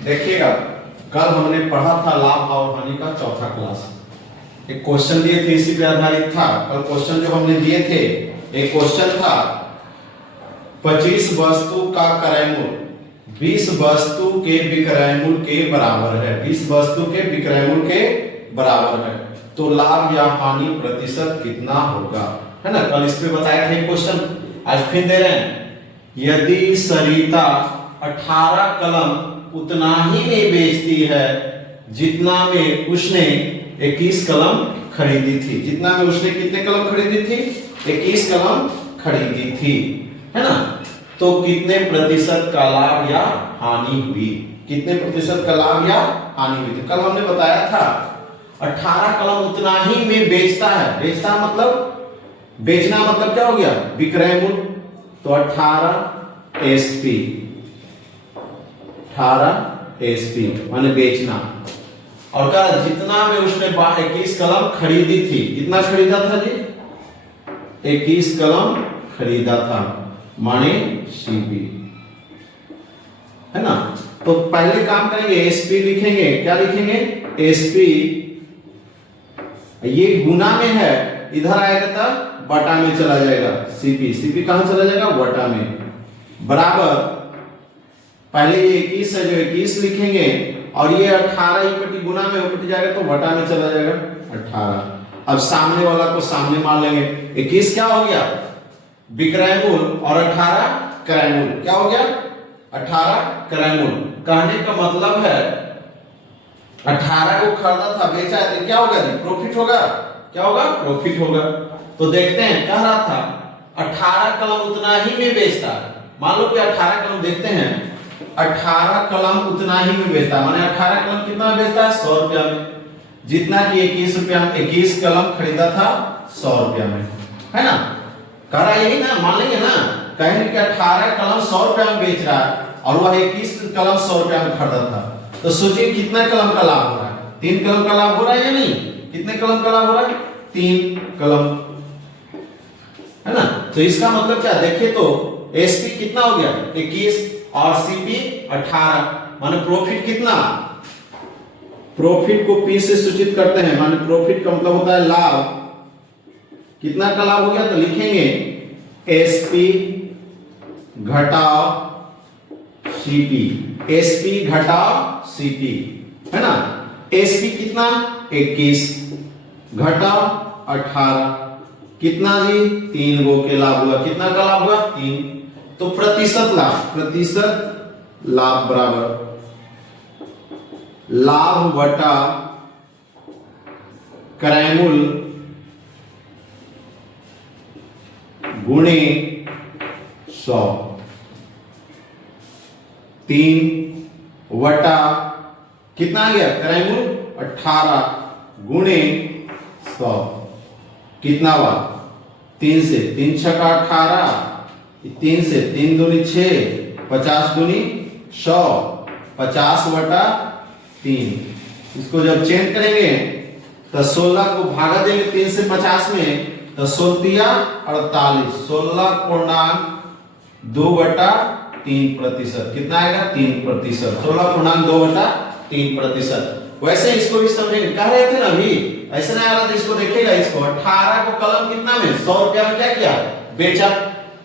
देखिएगा, कल हमने पढ़ा था लाभ और हानि का चौथा क्लास। एक क्वेश्चन दिए थे, इसी पे आधारित था। कल क्वेश्चन जो हमने दिए थे, एक क्वेश्चन था 25 वस्तु का क्रय मूल्य 20 वस्तु के विक्रय मूल्य के बराबर है। 20 वस्तु के विक्रय मूल्य के बराबर है, तो लाभ या हानि प्रतिशत कितना होगा, है ना। कल इस पे बताया था क्वेश्चन, आज फिर दे रहे हैं। यदि सरिता 18 कलम उतना ही में बेचती है जितना में उसने 21 कलम खरीदी थी। जितना में उसने कितने कलम खरीदी थी? 21 कलम खरीदी थी, है ना। तो कितने प्रतिशत का लाभ या हानि हुई? कितने प्रतिशत का लाभ या हानि हुई थी? कल हमने बताया था 18 कलम उतना ही में बेचता है। बेचता मतलब, बेचना मतलब क्या हो गया? विक्रय मूल्य। तो 18 एसपी, 18 एसपी माने बेचना। और क्या, जितना में उसने 21 कलम खरीदी थी। कितना खरीदा था जी? 21 कलम खरीदा था, माने सीपी, है ना। तो पहले काम करेंगे, एसपी लिखेंगे। क्या लिखेंगे? एसपी। ये गुना में है, इधर आएगा तब बटा में चला जाएगा। सीपी, सीपी कहां चला जाएगा? बटा में। बराबर, पहले ये 21 है, जो 21 लिखेंगे, और ये 18 इकट्ठी गुना में उकट जाएगा तो बटा में चला जाएगा 18। अब सामने वाला को सामने मान लेंगे। 21 क्या हो गया? विक्रय मूल्य, और 18 क्रय मूल्य। क्या हो गया? 18 क्रय मूल्य। कहने का मतलब है 18 को खरीदा था, बेचा है, तो क्या होगा जी? प्रॉफिट होगा। क्या होगा? प्रॉफिट होगा। तो देखते हैं, कह रहा था 18 कलम उतना ही में बेचता है। मान लो कि 18 कलम, देखते हैं 18 कलम उतना ही में बेचता है, माने 18 कलम कितना में बेचता है? 100 रुपया में। जितना कि 21 रुपया में 21 कलम खरीदा था 100 रुपया में, है ना। कह रहा यही ना, मान लेंगे ना। कहेंगे कि 18 कलम 100 रुपया में बेच रहा है और वह 21 कलम 100 रुपया में खरीदा था, तो सोचिए कितना कलम का लाभ हो रहा है? 3 कलम का लाभ हो रहा है या नहीं? कितने कलम का लाभ हो रहा है? 3 कलम, है ना। तो इसका मतलब क्या? देखिए तो एसपी कितना हो गया? 21 और सीपी 18, माने प्रॉफिट कितना? प्रॉफिट को पी से सूचित करते हैं, माने प्रॉफिट का मतलब होता है लाभ। कितना का लाभ हो गया? तो लिखेंगे एसपी घटाओ सीपी। एसपी घटाओ सीपी, है ना। एसपी कितना? 21 घटाओ 18, कितना जी? 3 गो के लाभ हुआ। कितना का लाभ हुआ? 3। तो प्रतिशत लाभ, प्रतिशत लाभ बराबर लाभ बटा क्रय मूल्य गुणे 100। 3 वटा कितना आ गया? क्रय मूल्य 18 गुणे 100, कितना हुआ? 3 से 3 छका 18, 3 से 3 दूनी 6, 50 दूनी 100, 50 वटा 3। इसको जब चेंज करेंगे तो 16 को भागा देंगे 3 से 50 में, तो 16 48, 16.2 बटा 3%। कितना आएगा? 3%। 16.2 बटा 3%। वैसे इसको भी समझेंगे, कह रहे थे ना अभी, ऐसे ना आ रहा था। इसको देखिएगा, इसको 18 को कलम कितना में? 100 रुपया में क्या किया? बेचा।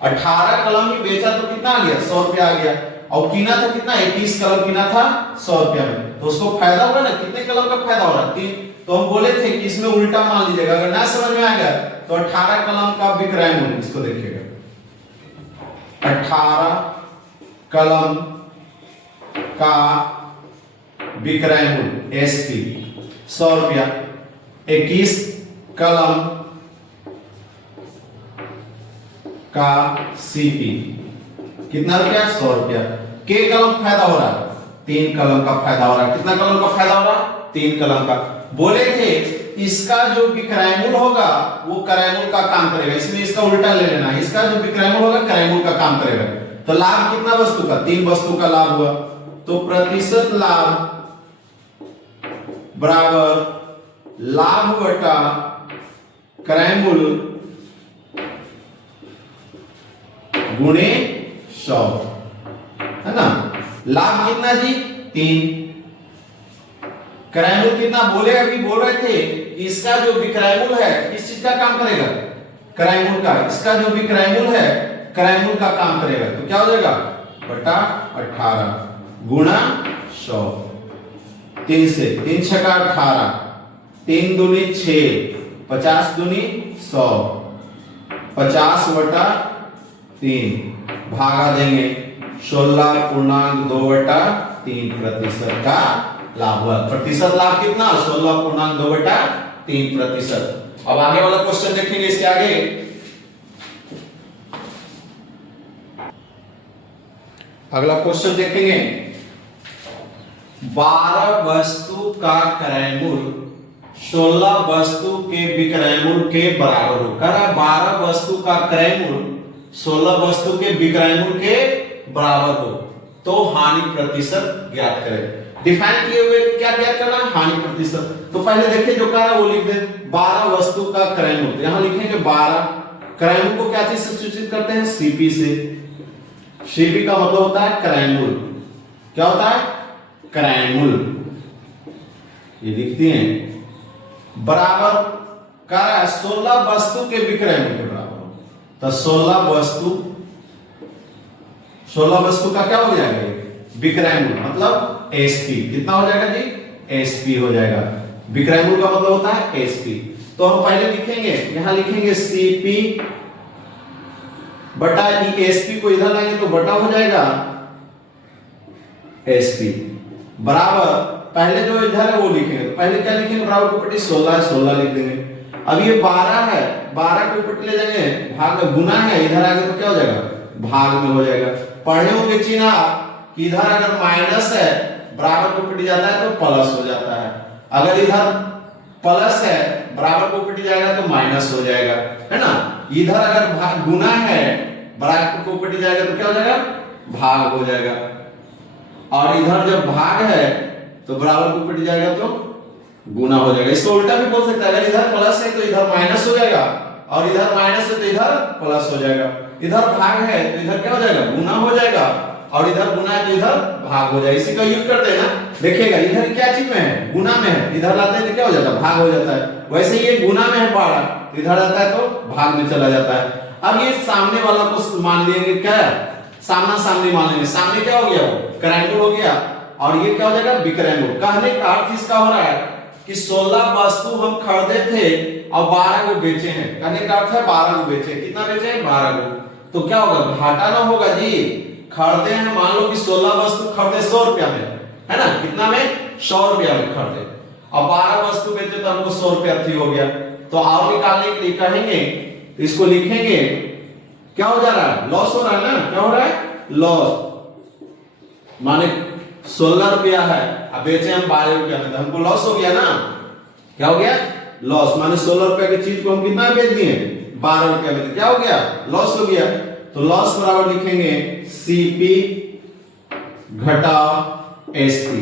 18 कलम ही बेचा तो कितना आ गया? 100 रुपया आ गया। और कीना था कितना? 21 कलम कीना था 100 रुपया में, तो उसको फायदा होगा ना। कितने कलम का फायदा हो रहा है? 3। तो हम बोले थे कि इसमें उल्टा मान लीजिएगा, अगर ना समझ में आएगा तो 18 कलम का विक्रय मूल्य, इसको देखिएगा 18 कलम का विक्रय मूल्य एसपी 100 रुपया, 21 कलम का सीपी कितना रुपया? 100 रुपया। के कलम फायदा हो रहा है? 3 कलम का फायदा हो रहा है। कितना कलम का फायदा हो रहा है? 3 कलम का। बोले थे इसका जो विक्रय मूल्य होगा वो क्रय मूल्य का काम करेगा, इसमें इसका उल्टा ले लेना। इसका जो विक्रय मूल्य होगा क्रय मूल्य का काम करेगा। तो लाभ कितना वस्तु का? 3 वस्तु का लाभ हुआ। तो प्रतिशत लाभ बराबर लाभ बटा क्रय मूल्य गुणे 100, है ना। लाभ कितना जी? 3। क्रयमूल कितना बोले, अभी बोल रहे थे कि इसका जो विक्रयमूल है किस चीज का काम करेगा, क्रयमूल का। इसका जो विक्रयमूल है क्रयमूल का काम करेगा, तो क्या हो जाएगा बटा 18 गुणा 100। 3 से 3 छका 18, 3 दूनी 6, 50 दूनी 100, 50 बटा 3 भागा देंगे 16.2/3% का लाभ हुआ। प्रतिशत लाभ कितना 16.2/3%। अब आगे वाला क्वेश्चन देखेंगे इसके आगे। अगला क्वेश्चन देखेंगे, 12 वस्तु का क्रयमूल 16 वस्तु के विक्रयमूल के बराबर हो। कह रहा 12 वस्तु का क्रयमूल 16 वस्तु के विक्रयमूल के बराबर हो तो हानि प्रतिशत ज्ञात करें। डिफाइन किए हुए क्या ज्ञात करना है, हानि प्रतिशत। तो पहले देखिए जो कह रहा है वो लिख दे, 12 वस्तु का क्रयमूल, यहां लिखेंगे 12। क्रयमूल को क्या चीज से सूचित करते हैं, सीपी से। सीपी का मतलब होता है क्रयमूल। क्या होता है, क्रयमूल। ये लिखती हैं बराबर कह रहा है 16 वस्तु के विक्रयमूल के बराबर। तो 16 वस्तु का क्या हो जाएगा विक्रयमूल, मतलब एसपी। कितना हो जाएगा जी, एसपी हो जाएगा। विक्रयमूल का मतलब होता है एसपी। तो हम पहले लिखेंगे, यहां लिखेंगे सीपी बटा एसपी को इधर लाएंगे तो बटा हो जाएगा एसपी बराबर, पहले जो इधर है वो लिखेंगे। तो पहले क्या लिखेंगे, बराबर को पट्टी 16 लिख देंगे। अब ये 12 है, 12 को ऊपर ले जाएंगे, भाग गुना है, इधर आगे तो क्या हो जाएगा भाग में हो जाएगा। पढ़े होंगे चिन्ह कि इधर अगर माइनस है बराबर को पिट जाता है तो प्लस हो जाता है, अगर इधर प्लस है बराबर को पिट जाएगा तो माइनस हो जाएगा, है ना। इधर अगर गुना है बराबर को पिट जाएगा तो क्या हो जाएगा भाग हो जाएगा, और इधर जब भाग है तो बराबर को पिट जाएगा तो गुना हो जाएगा। इसको उल्टा भी बोल सकते हैं, अगर इधर प्लस है तो इधर माइनस हो जाएगा, और इधर माइनस है तो इधर प्लस हो जाएगा। इधर भाग है तो इधर क्या हो जाएगा गुना हो जाएगा, और इधर गुना है तो इधर भाग हो जाएगा। इसी का यूज करते हैं ना। देखिएगा इधर क्या चीज में है, गुना में है, इधर लाते हैं तो क्या हो जाता है भाग हो जाता है। वैसे ये गुना में है 12, इधर आता है तो भाग में चला जाता है। अब ये सामने वाला को मान लेंगे, क्या सामना सामने मान लेंगे। सामने क्या हो गया, वो क्रयमूल हो गया, और ये क्या हो जाएगा विक्रयमूल। कहने का अर्थ इसका हो रहा है कि 16 वस्तु हम खरीदे थे और 12 को बेचे हैं। कहने का अर्थ है 12 को बेचे। कितना बेचे हैं 12 को, तो क्या होगा घाटा ना होगा जी। खरीदे हैं, मान लो कि 16 वस्तु खरीदे 100 रुपया में, है ना, कितना में 100 रुपया में खरीदे, और 12 वस्तु बेचे तो हमको 100 रुपया फ्री हो गया। तो और निकालने के लिए कहेंगे तो इसको लिखेंगे, क्या हो जा रहा है लॉस हो रहा है ना, क्या हो रहा है लॉस। माने 16 रुपया है, अब बेचे हम 12 रुपया में, तो हमको लॉस हो गया ना। क्या हो गया लॉस, माने 16 रुपया की चीज को हम कितना बेच दिए 12 रुपया में, क्या हो गया लॉस हो गया। तो लॉस बराबर लिखेंगे सीपी घटा एसपी।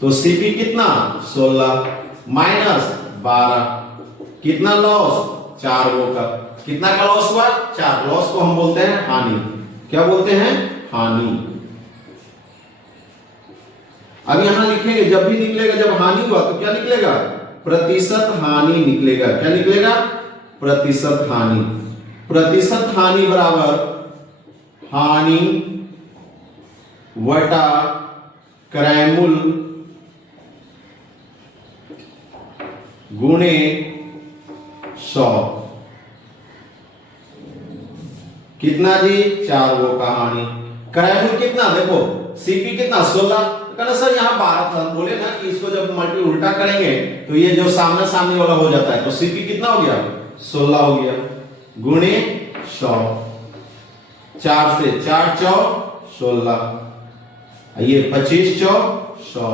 तो सीपी कितना 16 माइनस 12, कितना लॉस 4 वो का, कितना का लॉस हुआ 4। लॉस को हम बोलते हैं हानि। क्या बोलते हैं हानि। अब यहां लिखेंगे जब भी निकलेगा, जब हानि हुआ तो क्या निकलेगा प्रतिशत हानि निकलेगा। क्या निकलेगा प्रतिशत हानि। प्रतिशत हानि बराबर हानि वटा क्रयमूल गुणे 100। कितना जी 4 वो का हानि। क्रयमूल कितना, देखो सीपी कितना 16। कहना सर यहाँ 12 था, बोले ना कि इसको जब मल्टी उल्टा करेंगे तो ये जो सामने सामने वाला हो जाता है, तो सीपी कितना हो गया 16 हो गया गुणे 100। 4 से 4 चौक 16, ये 25 चौक 100,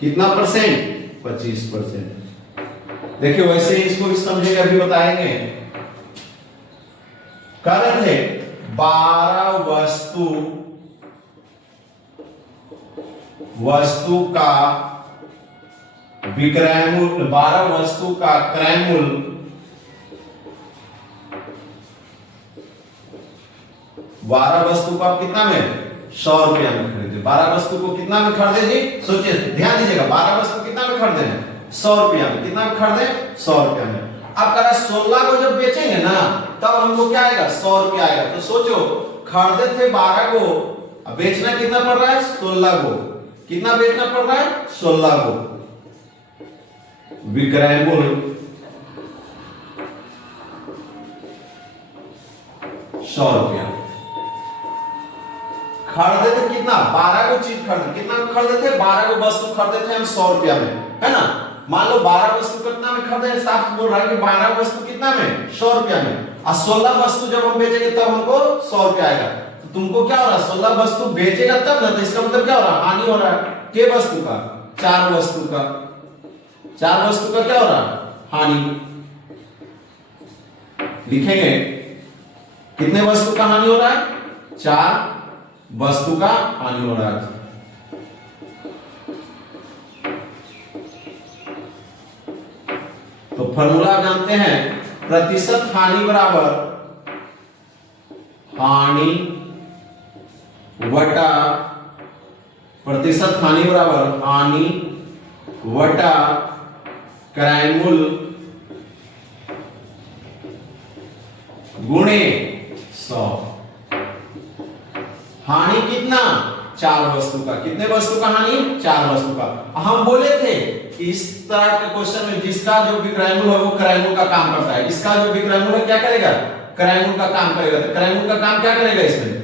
कितना परसेंट 25%। देखिए वैसे ही इसको भी समझेगा, अभी बताएंगे। कारण है 12 वस्तु का विक्रयमूल, 12 वस्तु का क्रयमूल 12 वस्तु का कितना में 100 रुपया में खरीदे। 12 वस्तु को कितना में खरीदे जी? सोचिए, ध्यान दीजिएगा, 12 वस्तु कितना में खरीदे हैं? 100 रुपया में। कितना में खरीदे? 100 रुपया में। अब करा 16 को जब बेचेंगे ना, तब हमको क्या आएगा? 100 रुपया आएगा। तो सोचो, खरीदे थे 12 को, अब बेचना कितना पड़ रहा है? 16 को। कितना बेचना पड़ रहा है? 16 को। विक्रय मूल्य 100 रुपया। खरीदे थे कितना? 12 को चीज खरीदे। कितना खरीदे थे? 12 को वस्तु खरीदे थे हम 100 रुपया में, है ना। मान लो 12 वस्तु कितना में खरीदे? साफ बोल रहा है कि 12 वस्तु कितना में? 100 रुपया में। और 16 वस्तु जब हम बेचेंगे तब हमको 100 रुपया आएगा। तो तुमको क्या हो रहा है? 16 वस्तु बेचेगा तब ना, तो इसका मतलब क्या हो रहा है? हानि हो रहा है। के वस्तु का? 4 वस्तु का। 4 वस्तु का क्या हो रहा है? हानि। लिखेंगे कितने वस्तु का हानि हो रहा है? 4 वस्तु का हानि हो रहा है। तो फॉर्मूला जानते हैं, प्रतिशत हानि बराबर हानि वटा प्रतिशत हानि बराबर हानि वटा क्रय मूल्य गुणे 100। हानि कितना? 4 वस्तु का। कितने वस्तु का हानि? 4 वस्तु का। हम बोले थे इस तरह के क्वेश्चन में जिसका जो विक्रय मूल्य है वो क्रय मूल्य का काम करता है। इसका जो विक्रय मूल्य है क्या करेगा? क्रय मूल्य का काम करेगा। तो क्रय मूल्य का काम क्या करेगा? इसमें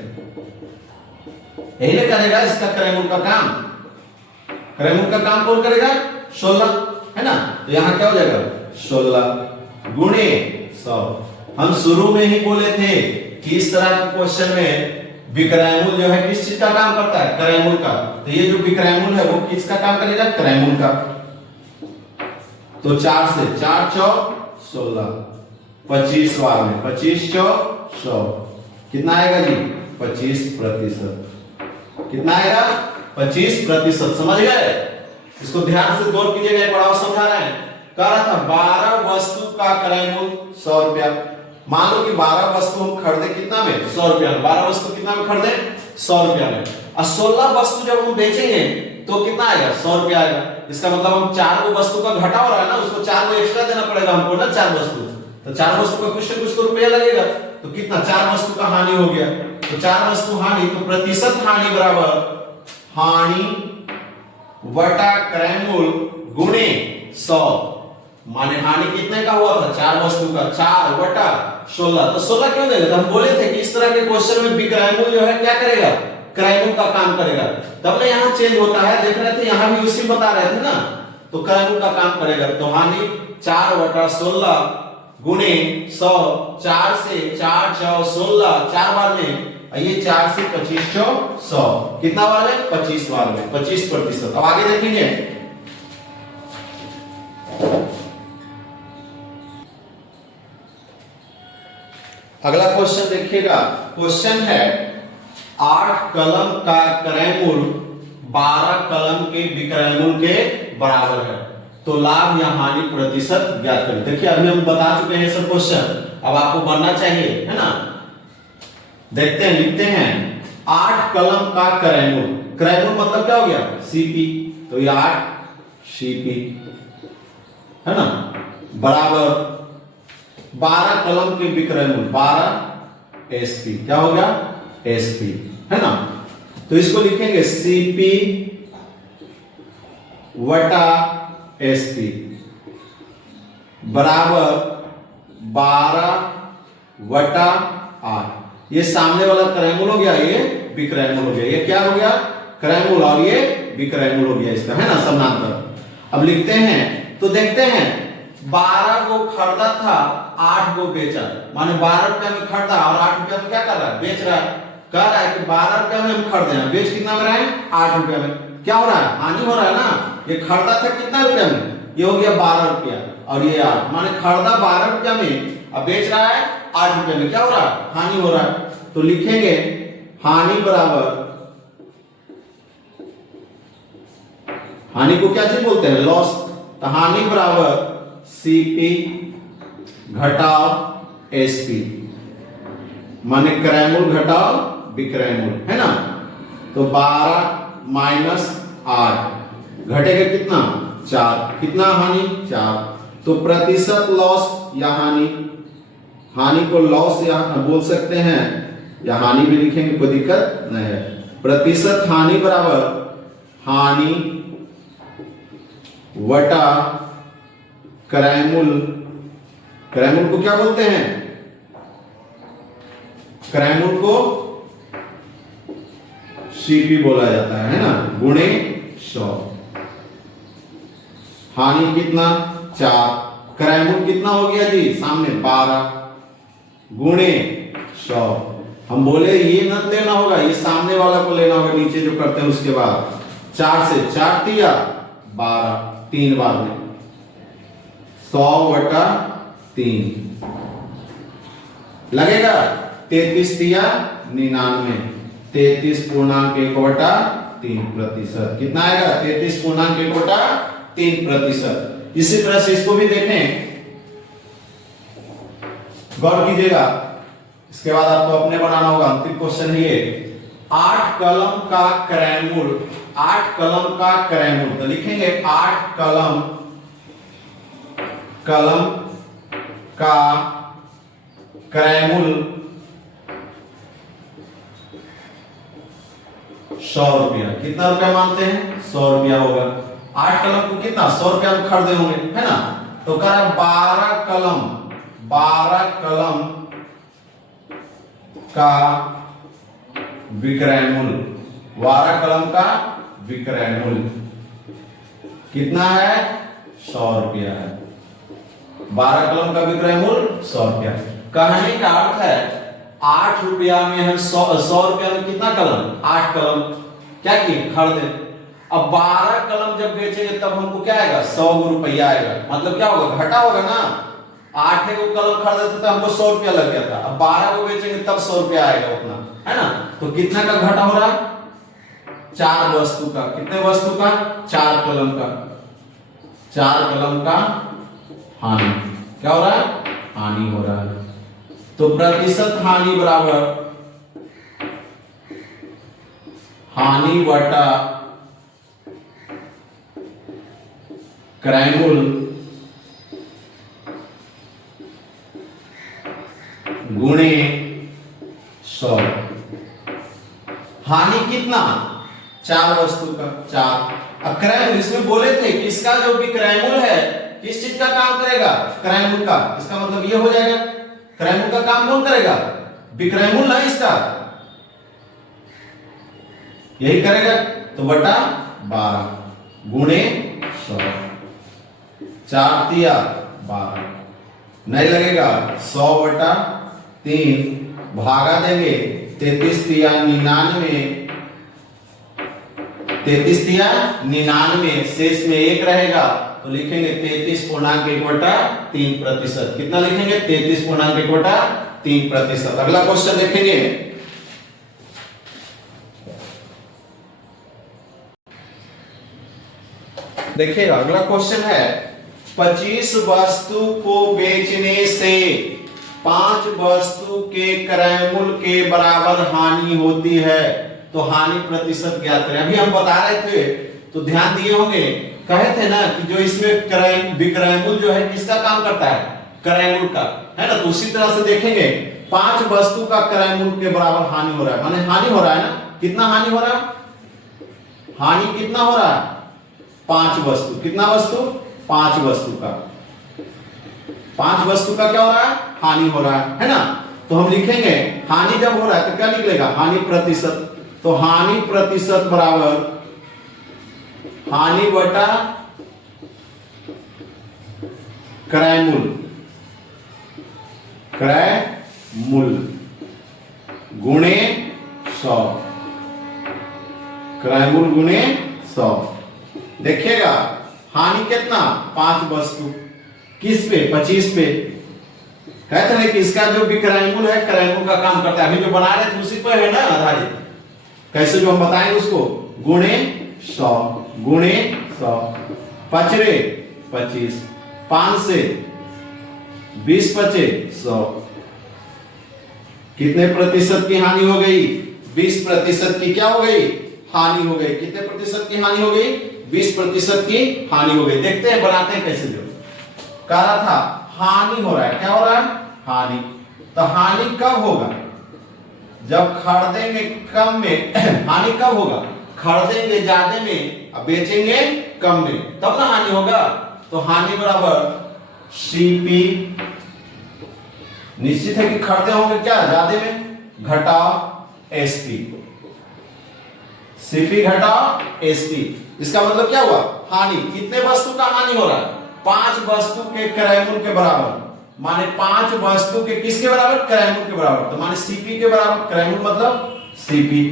यही करेगा, इसका क्रय मूल्य का काम। क्रय मूल्य का काम कौन करेगा? 16, है ना। तो यहां क्या हो जाएगा? 16 गुणे 100। हम शुरू में ही बोले थे कि इस तरह के क्वेश्चन में विक्रय मूल्य जो है किस चीज का काम करता है? क्रय मूल्य का। तो ये जो विक्रय मूल्य है वो किसका काम करेगा? क्रय मूल्य का। तो 4 से 4 चौक 16, 25 बार में 25 चौक 100। कितना आएगा जी? 25%। कितना आएगा? 25%। समझ गए? इसको ध्यान से गौर कीजिएगा, एक बड़ा समझा रहे हैं। कह रहा था 12 वस्तु का क्रय मूल्य 100 रुपया। मान लो कि 12 वस्तु हम खरीदे कितना में? 100 रुपया में। 12 वस्तु कितना में खरीदे? 100 रुपया में। और 16 वस्तु जब हम बेचेंगे तो कितना आएगा? 100 रुपया आएगा। इसका मतलब हम 4 को वस्तु का घटा हो रहा है ना, उसको 4 को एक्स्ट्रा देना पड़ेगा हमको ना, 4 वस्तु। तो 4 वस्तु का कुछ न कुछ तो रुपया लगेगा। तो कितना? 4 वस्तु का हानि हो गया। तो 4 वस्तु हानि, तो प्रतिशत हानि बराबर हानि वटा क्रय मूल्य गुणे 100। माने हानि कितने का हुआ था? 4 वस्तु का। 4 वटा 16। तो 16 क्यों देगा? तो हम बोले थे कि इस तरह के क्वेश्चन में विक्रय मूल्य जो है क्या करेगा? क्रय मूल्य का काम करेगा। तब ना यहाँ चेंज होता है, देख रहे थे, यहाँ भी उसी बता रहे थे ना। तो क्रय मूल्य का काम करेगा। तो हानि 4 वटा 16 गुणे 100। 4 से 4 चौ 16, 4 बार में। ये 4 से 25 चौ 100। कितना बार में? 25 बार में। 25%। अब आगे देखेंगे, अगला क्वेश्चन देखिएगा। क्वेश्चन है 8 कलम का क्रय मूल्य 12 कलम के विक्रय मूल्य के बराबर है, तो लाभ या हानि प्रतिशत ज्ञात करें। देखिए अभी हम बता चुके हैं सब क्वेश्चन, अब आपको बनना चाहिए, है ना। देखते हैं, लिखते हैं 8 कलम का क्रय मूल्य। क्रय मूल्य मतलब क्या हो गया? सीपी। तो ये 8 सीपी, है ना, बराबर 12 कलम के विक्रय मूल्य 12 एसपी। क्या हो गया? एसपी, है ना। तो इसको लिखेंगे सीपी वटा एसपी बराबर 12 वटा 8। ये सामने वाला क्रय मूल्य हो गया, ये विक्रय मूल्य हो गया। ये क्या हो गया? क्रय मूल्य, और ये विक्रय मूल्य हो गया इसका, है ना, समानांतर। अब लिखते हैं, तो देखते हैं 12 को खरीदा था, 8 को बेचा। माने 12 रुपया में खरीदा और 8 रुपया में क्या कर रहा है? बेच रहा है। कह रहा है कि 12 रुपया में हम खरीदे हैं, बेच कितना में रहे हैं? 8 रुपया में। क्या हो रहा है? हानि हो रहा है ना। ये खरीदा था कितना रुपया में? ये हो गया 12 रुपया और ये 8। माने खरीदा 12 रुपया में, अब बेच रहा है 8 रुपया में। क्या हो रहा है? हानि हो रहा है। तो लिखेंगे हानि बराबर, हानि को क्या चीज बोलते हैं? लॉस। तो हानि बराबर सीपी घटाओ एसपी, माने क्रय मूल्य घटाओ विक्रय मूल्य, है ना। तो 12 माइनस 8 घटेगा कितना 4, कितना हानि 4। तो प्रतिशत लॉस या हानि, हानि को लॉस या बोल सकते हैं या हानि भी लिखेंगे, कोई दिक्कत नहीं है। प्रतिशत हानि बराबर हानि वटा क्रयमूल, क्रयमूल को क्या बोलते हैं, क्रयमूल को सीपी बोला जाता है ना, गुणे 100। हानि कितना 4, क्रयमूल कितना हो गया जी सामने 12 गुणे 100। हम बोले ये न लेना होगा, ये सामने वाला को लेना होगा, नीचे जो करते हैं उसके बाद 4 से 4 दिया 12, 3 बार में 100 बटा 3 लगेगा 33 दिया 99, 33.1/3%। कितना आएगा 33.1/3%। इसी तरह से इसको भी देखें, गौर कीजिएगा। इसके बाद आपको अपने बनाना होगा, अंतिम क्वेश्चन है ये। 8 कलम का क्रयमूल, 8 कलम का क्रयमूल, तो लिखेंगे 8 कलम का क्रयमूल 100 रुपया। कितना रुपया मानते हैं 100 रुपया होगा। 8 कलम को कितना 100 रुपया में खरीदे होंगे, है ना। तो कह रहा 12 कलम का विक्रय मूल्य, 12 कलम का विक्रय मूल्य कितना है 100 रुपया है। 12 कलम का विक्रय मूल्य 100 रुपया। कहने का अर्थ है 8 रुपया में हम 100 रुपया में कितना कलम 8 कलम क्या किए खरीदे। अब 12 कलम जब बेचेंगे तब हमको क्या आएगा 100 रुपया आएगा। मतलब क्या होगा घाटा होगा ना। 8 को कलम खरीदे थे तो हमको 100 रुपया लग गया था, अब 12 को बेचेंगे तब 100 रुपया आएगा उतना, है ना। तो कितना का घाटा हो रहा है 4 वस्तु का। कितने वस्तु का 4 कलम का। 4 कलम का हानि क्या हो रहा है हानि हो रहा है। तो प्रतिशत हानि बराबर हानि बटा क्रय मूल्य गुणे 100। हानि कितना 4 वस्तु का 4। क्रय मूल्य इसमें बोले थे कि इसका जो विक्रय मूल्य है किस चीज का काम करेगा क्रय मूल्य का। इसका मतलब ये हो जाएगा क्रय मूल्य का काम कौन करेगा विक्रय मूल्य नहीं इसका यही करेगा। तो बटा 12 गुणे 100। 4 दिया 12 नहीं लगेगा 100 बटा 3 भागा देंगे 33 दिया 99 33 दिया 99 शेष में 1 रहेगा तो लिखेंगे 33.1/3%। कितना लिखेंगे 33.1/3%। अगला क्वेश्चन देखेंगे। देखिए अगला क्वेश्चन है 25 वस्तु को बेचने से 5 वस्तु के क्रय मूल्य के बराबर हानि होती है तो हानि प्रतिशत ज्ञात करें। अभी हम बता रहे थे तो ध्यान दिए होंगे, कहे थे ना कि जो इसमें क्रय विक्रय मूल्य जो है किसका काम करता है क्रय मूल्य का, है ना। तो उसी तरह से देखेंगे 5 वस्तु का क्रय मूल्य के बराबर हानि हो रहा है, माने हानि हो रहा है ना। कितना हानि हो रहा है हानि कितना हो रहा है 5 वस्तु। कितना वस्तु 5 वस्तु का 5 वस्तु का क्या हो रहा है हानि हो रहा है ना। तो हम लिखेंगे हानि जब हो रहा है तो क्या निकलेगा हानि प्रतिशत। तो हानि प्रतिशत बराबर हानि बटा क्रय मूल्य गुणे 100। क्रय मूल्य गुणे 100। देखिएगा हानि कितना 5 वस्तु किस पे 25 पे। कहते हैं कि इसका जो विक्रय मूल्य है क्रय मूल्य का काम करता है। अभी जो बना रहे थे उसी पर है ना आधारित। कैसे जो हम बताएंगे उसको गुणे 100 गुणे 100 पचरे 25 5 से 20 बचे 100। कितने प्रतिशत की हानि हो गई 20% की क्या हो गई हानि हो गई। कितने प्रतिशत की हानि हो गई? 20% की हानि हो गई। देखते हैं बनाते हैं कैसे। जो कह रहा था हानि हो रहा है, क्या हो रहा है? हानि। तो हानि कब होगा? जब खरीदेंगे कम में। हानि कब होगा? खरीदेंगे ज्यादा में और बेचेंगे कम में, तब ना हानि होगा। तो हानि बराबर सीपी, निश्चित है कि खरीदे होंगे क्या ज्यादा में, घटाओ एसपी, सीपी घटाओ एसपी। इसका मतलब क्या हुआ? हानि। कितने वस्तु का हानि हो रहा है? 5 वस्तु के क्रय मूल्य के बराबर, माने 5 वस्तु के किसके बराबर? क्रय मूल्य के बराबर। तो माने सीपी के बराबर, क्रय मूल्य मतलब सीपी।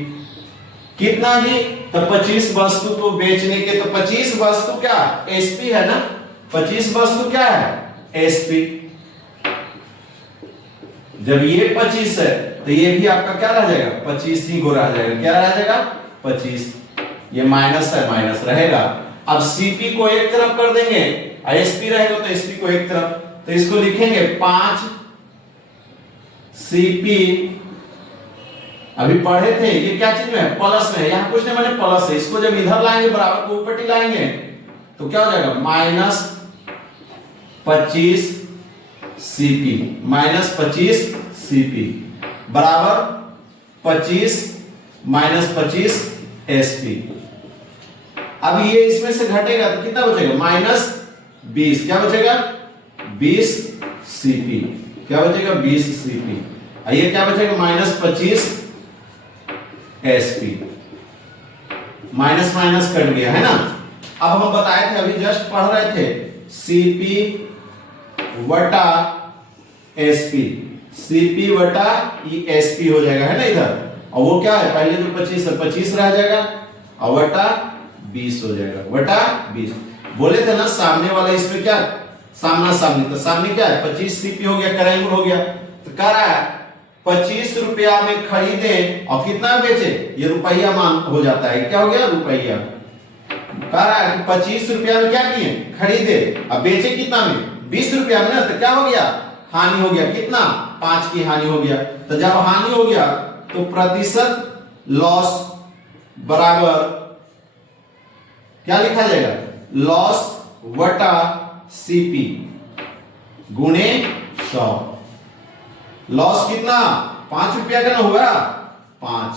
कितना जी? तो 25 वस्तु को बेचने के, तो 25 वस्तु क्या एसपी है ना, 25 वस्तु क्या है? एसपी। जब ये 25 है तो ये भी आपका क्या रह जाएगा? 25 ही रह जाएगा। क्या रह जाएगा? 25। ये माइनस है, माइनस रहेगा। अब सीपी को एक तरफ कर देंगे, एसपी रहेगा तो एसपी को एक तरफ, तो इसको लिखेंगे 5 सीपी। अभी पढ़े थे ये क्या चीज में है? प्लस में। यहां कुछ नहीं, मैंने प्लस है। इसको जब इधर लाएंगे बराबर को ऊपर लाएंगे तो क्या हो जाएगा? माइनस 25 सीपी, माइनस 25 सीपी बराबर 25 माइनस 25 एसपी। अब ये इसमें से घटेगा तो कितना बचेगा? माइनस 20। क्या बचेगा? 20 सीपी। क्या बचेगा? 20 सीपी। और ये क्या बचेगा? Minus 25 SP. Minus minus cut गया है ना। अब हम बताए थे, अभी जस्ट पढ़ रहे थे, सीपी वटा एसपी, सीपी वटा एसपी हो जाएगा, है ना इधर। और वो क्या है? पहले जो 25 है 25 रह जाएगा और वटा 20 हो जाएगा, वटा 20। बोले थे ना सामने वाला, इसमें क्या सामना सामने, तो सामने क्या है? 25 सीपी हो गया, क्रय मूल्य हो गया। तो कह रहा है 25 रुपया में खरीदे और कितना बेचे? ये रुपया मान हो जाता है, क्या हो गया? रुपया। कह रहा है कि 25 रुपया में क्या किए? खरीदे, अब बेचे कितना में? 20 रुपया में ना। तो क्या हो गया? हानि हो गया। कितना? 5 की हानि हो गया। तो जब हानि हो गया तो प्रतिशत लॉस बराबर क्या लिखा जाएगा? लॉस वटा सीपी गुणे 100। लॉस कितना? 5 रुपया का ना हुआ? 5।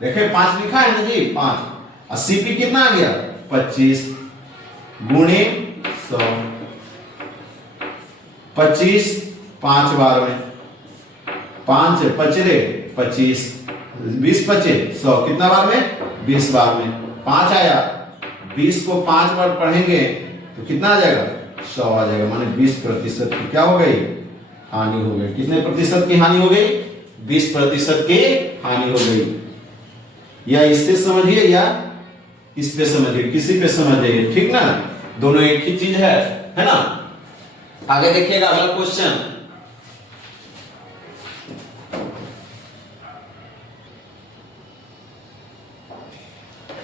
देखे 5 लिखा है ना जी, 5। और सीपी कितना आ गया? 25 गुणे 100। 25 5 बार में, 5 पचरे 25, 20 पचे 100, कितना बार में? 20 बार में। 5 आया, 20 को 5 बार पढ़ेंगे तो कितना आ जाएगा? 100 आ जाएगा। माने 20% की क्या हो गई? हानि हो गई। कितने प्रतिशत की हानि हो गई? 20% की हानि हो गई। या इससे समझिए या इस पे समझिए, किसी पे समझ जाइए, ठीक ना। दोनों एक ही चीज है ना। आगे देखिएगा अगला क्वेश्चन।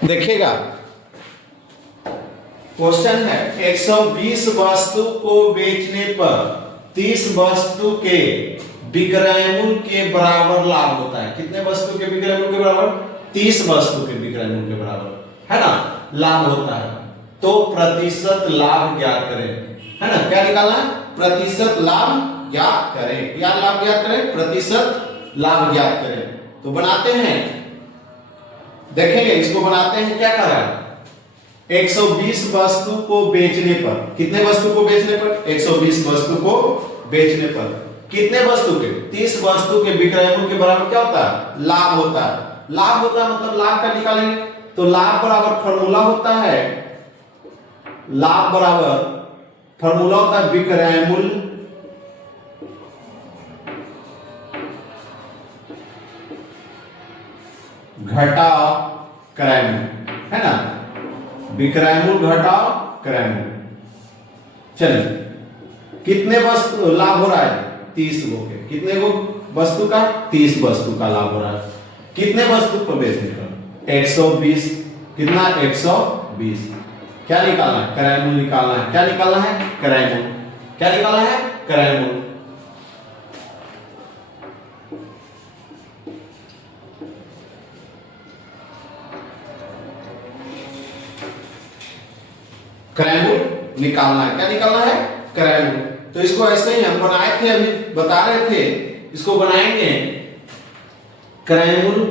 देखिएगा क्वेश्चन है 120 वस्तु को बेचने पर 30 वस्तु के विक्रय मूल्य के बराबर लाभ होता है। कितने वस्तु के विक्रय मूल्य के बराबर? 30 वस्तु के विक्रय मूल्य के बराबर, है ना, लाभ होता है। तो प्रतिशत लाभ ज्ञात करें, है ना। क्या निकालना है? प्रतिशत लाभ ज्ञात करें। क्या लाभ ज्ञात करें? प्रतिशत लाभ ज्ञात करें। तो बनाते हैं, देखेंगे इसको बनाते हैं। क्या कर रहा है? 120 वस्तु को बेचने पर, कितने वस्तु को बेचने पर? 120 वस्तु को बेचने पर कितने वस्तु के? 30 वस्तु के विक्रय मूल्य के बराबर क्या होता है? लाभ होता है। लाभ होता है मतलब लाभ का निकालेंगे तो लाभ बराबर फॉर्मूला होता है, लाभ बराबर फॉर्मूला होता है विक्रय मूल्य घटाओ क्रय मूल्य, है ना। विक्रय मूल्य घटाओ क्रय मूल्य। चलिए कितने वस्तु लाभ हो रहा है? 30 गो के। कितने गो वस्तु का? 30 वस्तु का लाभ हो रहा है। कितने वस्तु को बेचने पर? 120। कितना? 120। क्या निकालना है? क्रय मूल्य निकालना है। क्या निकालना है? क्रय मूल्य। क्या निकालना है? क्रय मूल्य। क्रय मूल्य निकालना है। क्या निकालना है? क्रय मूल्य। तो इसको ऐसे ही हम बनाए थे, अभी बता रहे थे, इसको बनाएंगे क्रय मूल्य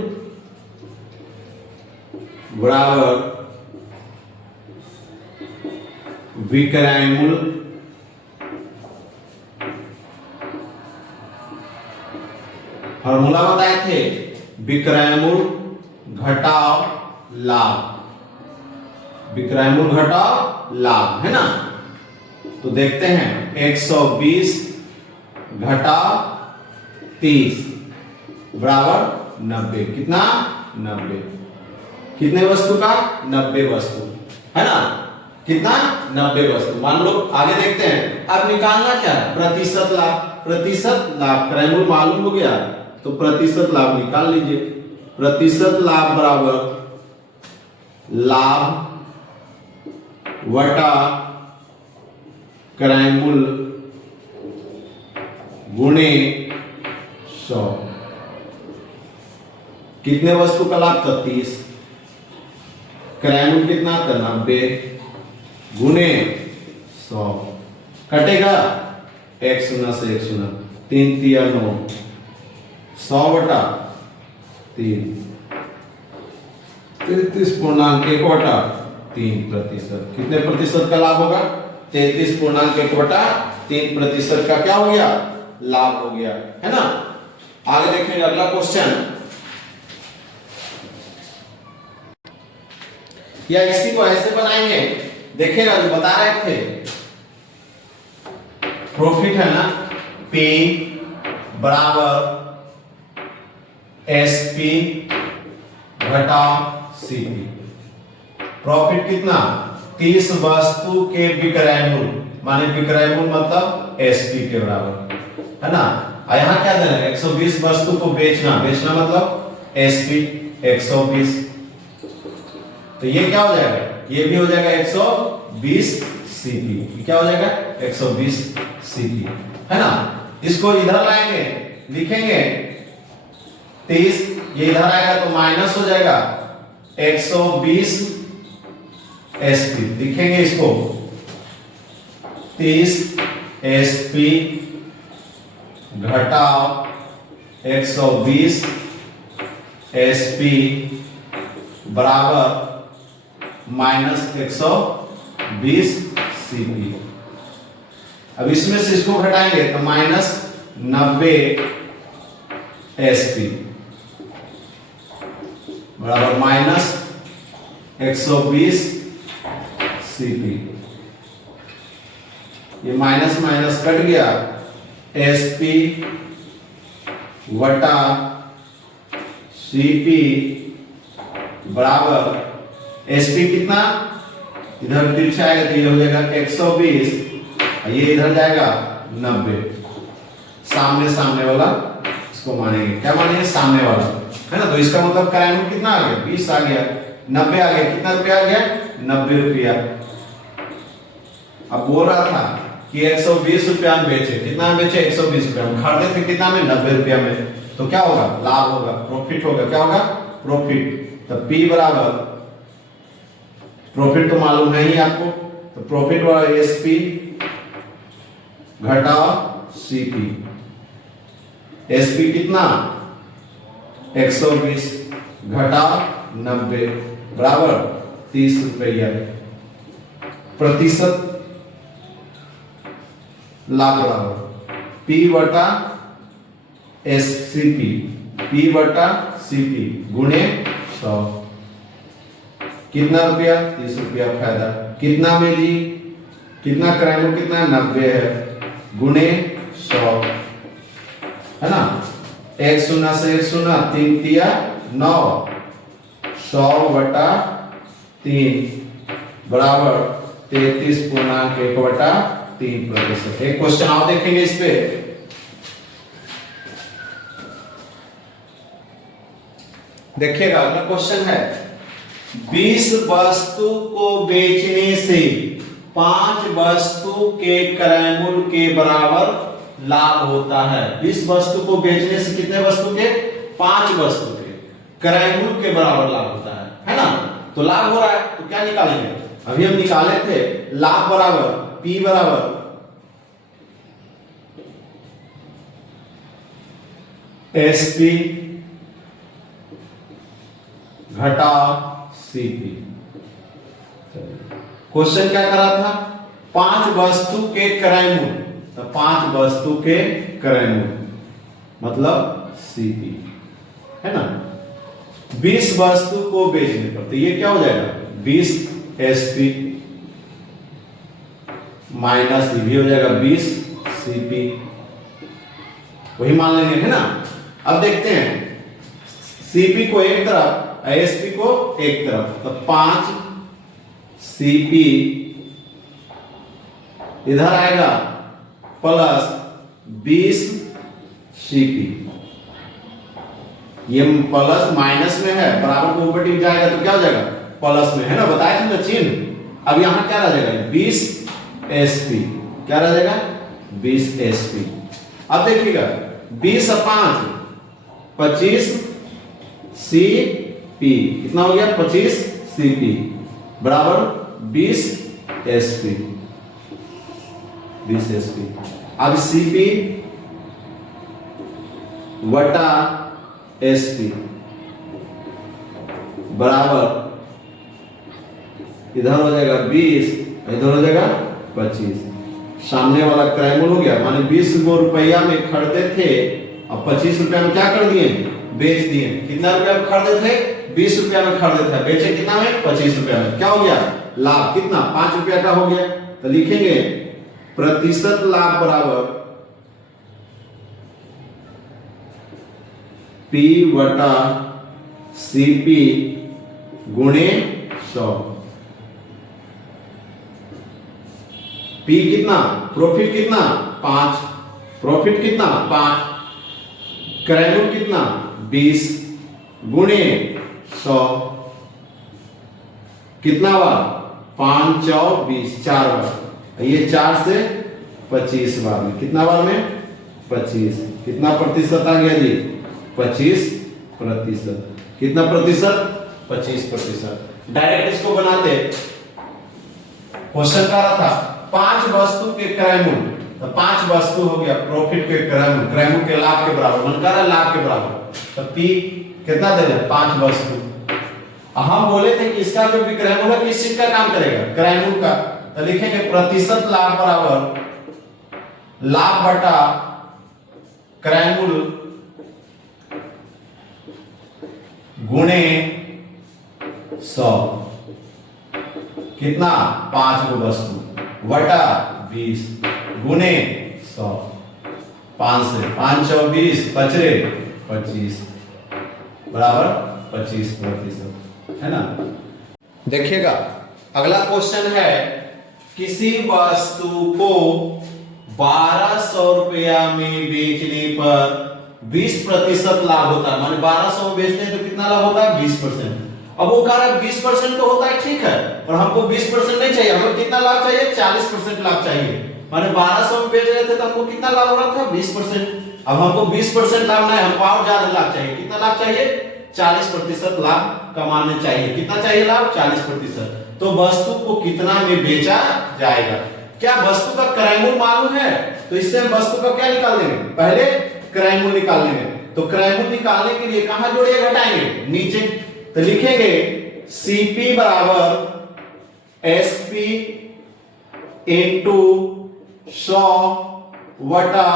बराबर विक्रय मूल्य फॉर्मूला बताए थे, विक्रय मूल्य घटाव लाभ, विक्रय मूल्य घटाव लाभ, है ना। तो देखते हैं 120 घटाव 30 बराबर 90। कितना? 90। कितने वस्तु का? 90 वस्तु, है ना। कितना? 90 वस्तु। मान लो आगे देखते हैं। अब निकालना क्या है? प्रतिशत लाभ। प्रतिशत लाभ क्रय मूल्य मालूम हो गया, तो प्रतिशत लाभ निकाल लीजिए। प्रतिशत लाभ बराबर लाभ वटा क्रय मूल्य गुणे 100। कितने वस्तु का लाभ था? 30। क्रय मूल्य कितना था? 90 गुणे 100। कटेगा 1 शून्य से 1 शून्य, 3 तिया 9, 100 बटा 3, 33.1 बटा 3%। कितने प्रतिशत का लाभ होगा? 33.1 बटा 3% का क्या हो गया? लाभ हो गया, है ना। आगे देखेंगे अगला क्वेश्चन, या इसी को ऐसे बनाएंगे। देखिएगा जो बता रहे थे, प्रॉफिट है ना, P बराबर SP घटा CP। प्रॉफिट कितना? 30 वस्तु के विक्रय मूल्य, माने विक्रय मूल्य मतलब SP के बराबर, है ना। यहाँ क्या देना है? 120 वस्तु को बेचना, बेचना मतलब SP 120। तो ये क्या हो जाएगा? ये भी हो जाएगा 120 CP। क्या हो जाएगा? 120 CP, है ना। इसको इधर लाएंगे, लिखेंगे 30, ये इधर आएगा तो माइनस हो जाएगा 120 SP। लिखेंगे इसको 30 SP घटाव 120 SP बराबर माइनस 120 CP। अब इसमें से इसको घटाएंगे तो माइनस 90 SP बराबर माइनस 120 CP। ये माइनस माइनस कट गया, SP वटा CP बराबर SP कितना? इधर तिरछा आएगा तो ये हो जाएगा 120, ये इधर जाएगा 90। सामने सामने वाला इसको मानेंगे, क्या मानेंगे? सामने वाला, है ना। तो इसका मतलब क्रय मूल्य कितना आ गया? 20 आ गया, 90 आ गया। कितना रुपया आ गया? 90 रुपया। अब बोल रहा था कि 120 रुपया में बेचे, कितना में बेचे? 120 रुपया में। खरीदे थे कितना में? 90 रुपया में। तो क्या होगा? लाभ होगा, प्रॉफिट होगा। क्या होगा? प्रॉफिट। तो P बराबर, प्रॉफिट तो मालूम है ही आपको, तो प्रॉफिट वाला SP घटाओ CP। SP कितना? 120 घटाओ 90 बराबर 30 रुपया। प्रतिशत लाभ बराबर P बटा CP, P बटा CP गुणे 100। कितना रुपया? 30 रुपया फायदा। कितना में ली? कितना क्रय मूल्य कितना? 90 है, गुणे 100, है ना। 1 शून्य से 1 शून्य, 3 तिया 9, 100 बटा 3 बराबर 33.1 बटा 3%। एक क्वेश्चन आप देखेंगे इस पे, देखिएगा अगला क्वेश्चन है, 20 वस्तु को बेचने से 5 वस्तु के क्रय मूल्य के बराबर लाभ होता है। 20 वस्तु को बेचने से कितने वस्तु के? 5 वस्तु के क्रय मूल्य के बराबर लाभ होता है ना। तो लाभ हो रहा है तो क्या निकालेंगे? अभी हम निकाले थे लाभ बराबर P बराबर SP घटा CP। क्वेश्चन क्या करा था, 5 वस्तु के क्रय मूल्य, तो 5 वस्तु के क्रय मूल्य मतलब CP है ना, 20 वस्तु को बेचने पर, तो ये क्या हो जाएगा 20 SP माइनस ये भी हो जाएगा 20 CP, वही मान लेंगे है ना। अब देखते हैं CP को एक तरफ SP को एक तरफ, तो 5 CP इधर आएगा प्लस 20 CP, ये प्लस माइनस में है, बराबर को ऊपर टिक जाएगा तो क्या हो जाएगा प्लस में है ना, बताया था ना चिन्ह। अब यहां क्या रह जाएगा 20 SP, क्या रह जाएगा 20 SP। अब देखिएगा 20 और 5 25 CP, कितना हो गया 25 CP बराबर 20 SP, 20 SP। अब CP वटा SP बराबर इधर हो जाएगा 20, इधर हो जाएगा 25, सामने वाला क्रय मूल्य हो गया, माने 20 रुपया में खरीदे थे, अब 25 रुपया में क्या कर दिए बेच दिए। कितना रुपया में खरीदे थे 20 रुपया में खरीदे थे, बेचे कितना में 25 रुपया में, क्या हो गया लाभ कितना 5 रुपया का हो गया। तो लिखेंगे प्रतिशत लाभ बराबर P वटा CP गुणे 100। P कितना, प्रॉफिट कितना 5, प्रॉफिट कितना 5, क्रय मूल्य कितना 20 गुणे 100, कितना बार 5 4 20, 4 बार, ये 4 से 25 बार में, कितना बार में 25, कितना प्रतिशत आ गया जी 25%, कितना प्रतिशत 25%। डायरेक्ट इसको बनाते, क्वेश्चन क्या रहा था 5 वस्तु के क्रय मूल्य, तो 5 वस्तु हो गया प्रॉफिट के क्रय मूल्य, क्रय मूल्य के लाभ के बराबर, मन कर रहा है लाभ के बराबर, तो P कितना दे रहे 5 वस्तु। हम बोले थे कि इसका जो विक्रय मूल्य है किस चीज का काम करेगा क्रय मूल्य का, तो लिखेंगे प्रतिशत लाभ बराबर लाभ बटा क्रय मूल्य गुणे 100, कितना 5 वस्तु वटा 20 गुणे 100, 5 से 5 और 20 पचरे 25 बराबर 25% है ना। देखिएगा अगला क्वेश्चन है, किसी वस्तु को 1200 रुपया में बेचने पर 20% लाभ होता है, माने 1200 में बेचते हैं तो कितना लाभ होता है 20%। अब वो कह रहा है 20% तो होता है ठीक है, पर हमको 20% नहीं चाहिए, हमें कितना लाभ चाहिए 40% लाभ चाहिए, माने 1200 में बेच रहे थे तो हमको कितना लाभ हो रहा था 20%। अब हमको 20% लाभ नहीं, हमको और ज्यादा लाभ चाहिए, कितना लाभ चाहिए 40% लाभ कमाने चाहिए, कितना चाहिए लाभ 40%। तो वस्तु को कितना में बेचा जाएगा, क्या वस्तु का क्रय मूल्य मालूम है, तो इससे हम वस्तु का क्या निकाल देंगे, पहले क्रय मूल्य निकाल लेंगे। तो क्रय मूल्य निकालने के लिए कहां जोड़िए घटाएंगे नीचे, तो लिखेंगे CP बराबर SP इंटू 100 वटा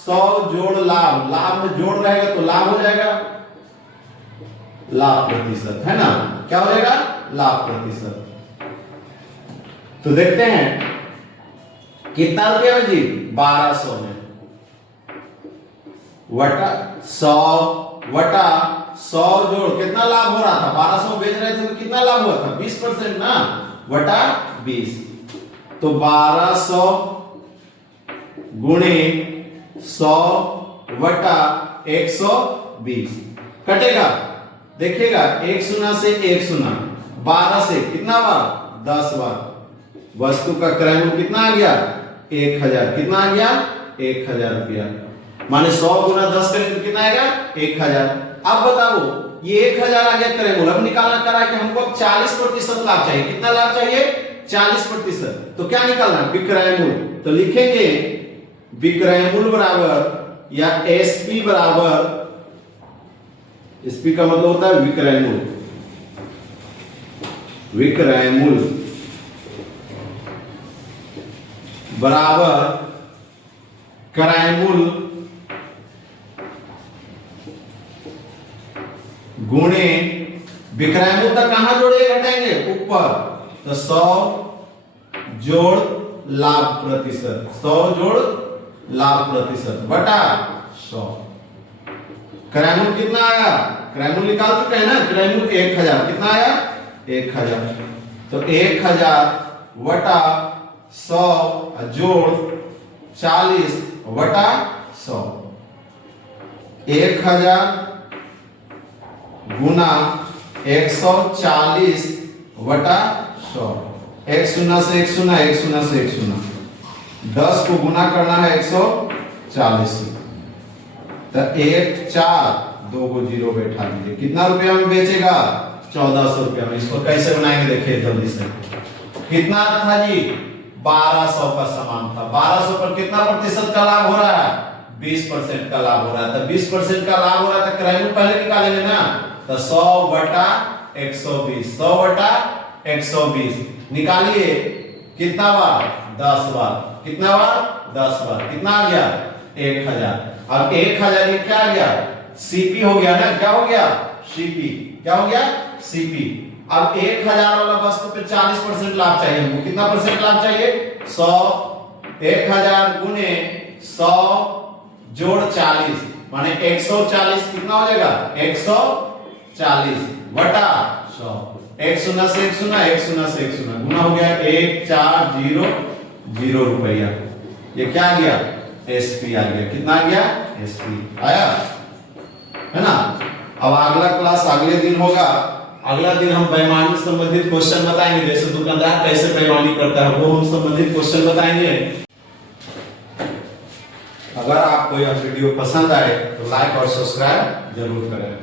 100 जोड़ लाभ, लाभ में जोड़ रहेगा तो लाभ हो जाएगा लाभ प्रतिशत है ना, क्या हो जाएगा लाभ प्रतिशत। तो देखते हैं कितना रुपया में जी 1200 में वटा 100 वटा 100 जोड़ कितना लाभ हो रहा था, 1200 बेच रहे थे तो कितना लाभ हुआ था 20% ना, वटा 20, तो 1200 गुणे 100 वटा 120 कटेगा। देखिएगा 1 शून्य से 1 शून्य, 12 से कितना बार 10 बार, वस्तु का क्रय मूल्य कितना आ गया 1000, कितना आ गया 1000 रुपया, माने 100 गुना 10 करेंगे तो कितना आएगा 1000। अब बताओ ये 1000 आ गया क्रय मूल्य। अब निकालना करा कि हमको अब 40% लाभ चाहिए। कितना लाभ चाहिए? 40%। तो क्या निकालना? विक्रय मूल्य। तो लिखेंगे विक्रय मूल्य बराबर या एसपी बराबर, एसपी का मतलब होता है विक्रय मूल्य, विक्रय मूल्य बराबर क्रय मूल्य गुणे विक्रय मूल्य तक कहां जोड़ेंगे घटाएंगे? ऊपर। तो 100 जोड़ लाभ प्रतिशत, 100 जोड़ लाभ प्रतिशत बटा 100। क्रय मूल्य कितना आया? क्रय मूल्य निकाल चुके हैं ना। क्रय मूल्य 1000। कितना आया? 1000। तो 1000 बटा 100 जोड़ 40 बटा 100। 1000 गुना 140 बटा 100। एक शून्य से एक शून्य, एक शून्य से एक शून्य। 10 को गुना करना है 140 से। तो 1 4 2 को 0 बैठा दीजिए। कितना रुपया में बेचेगा? 1400 रुपया में। इसको कैसे बनाएंगे देखिए जल्दी से। कितना था जी? 1200 का सामान था। 1200 पर कितना प्रतिशत का लाभ हो रहा है? 20% का लाभ हो रहा है। तो 20% का लाभ हो रहा है तो क्रय मूल्य पहले निकालेंगे ना। तो 100 बटा 120, 100 बटा 120 निकालिए। कितना बार? 10 बार। कितना बार? 10 बार। कितना आ गया? 1000। अब 1000 ये क्या आ गया? सीपी हो गया ना। क्या हो गया? सीपी। क्या हो गया? सीपी। अब 1000 वाला वस्तु पे 40% लाभ चाहिए हमको। कितना परसेंट लाभ चाहिए? 100। 1000 गुने 100 जोड़ 40 माने 140। कितना हो जाएगा? 140 बटा 100। 1 शून्य से 1 शून्य, 1 शून्य से 1 शून्य गुना हो गया 1400 रुपया। ये क्या आ गया? एसपी आ गया। कितना आ गया? एसपी आया है ना। अब अगला क्लास अगले दिन होगा। अगला दिन हम बेईमानी संबंधित क्वेश्चन बताएंगे। जैसे दुकानदार कैसे बेईमानी करता है वो हम संबंधित क्वेश्चन बताएंगे। अगर आपको यह वीडियो पसंद आए तो लाइक और सब्सक्राइब जरूर करें।